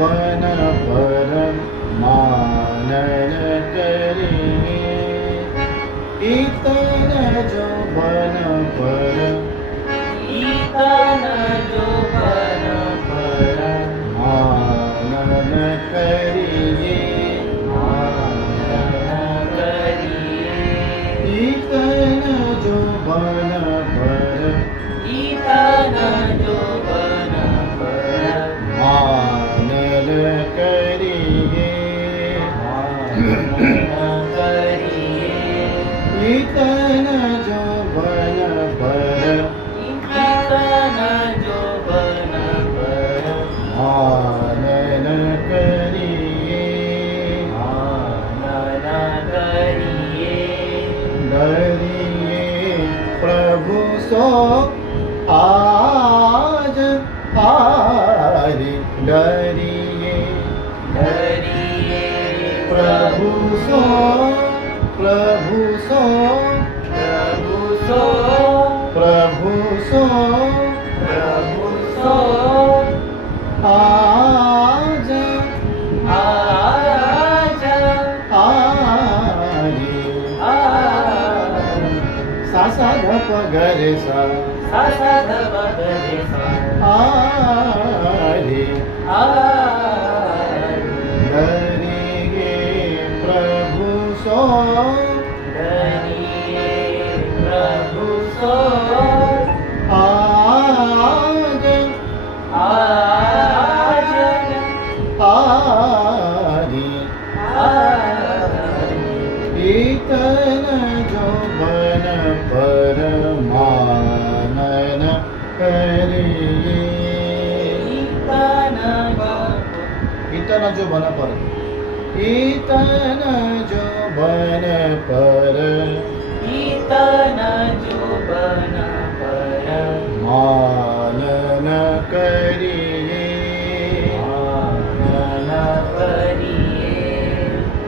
बन पर मानन करिए ईतन जो बन पर ईतन जो बन पर मानन करिए ईतन जो बन पर ईतन जो बन पर मानन करिए ईतन जो बन पर ईतन जो बन पर मानन करिए डरिए प्रभु सो आज हारे डरिए डरिए प्रभु सो प्रभु सो प्रभु सो प्रभु सो प्रभु सो आज आज हारे सा सा ध प ग रे सा सा सा ध प ग रे सा हारे डरिए प्रभु सो डरिए प्रभु सो आज आज हारे ईतन जो बन पर मानन करिए ईतन जो बन पर ईतन जो बन पर ईतन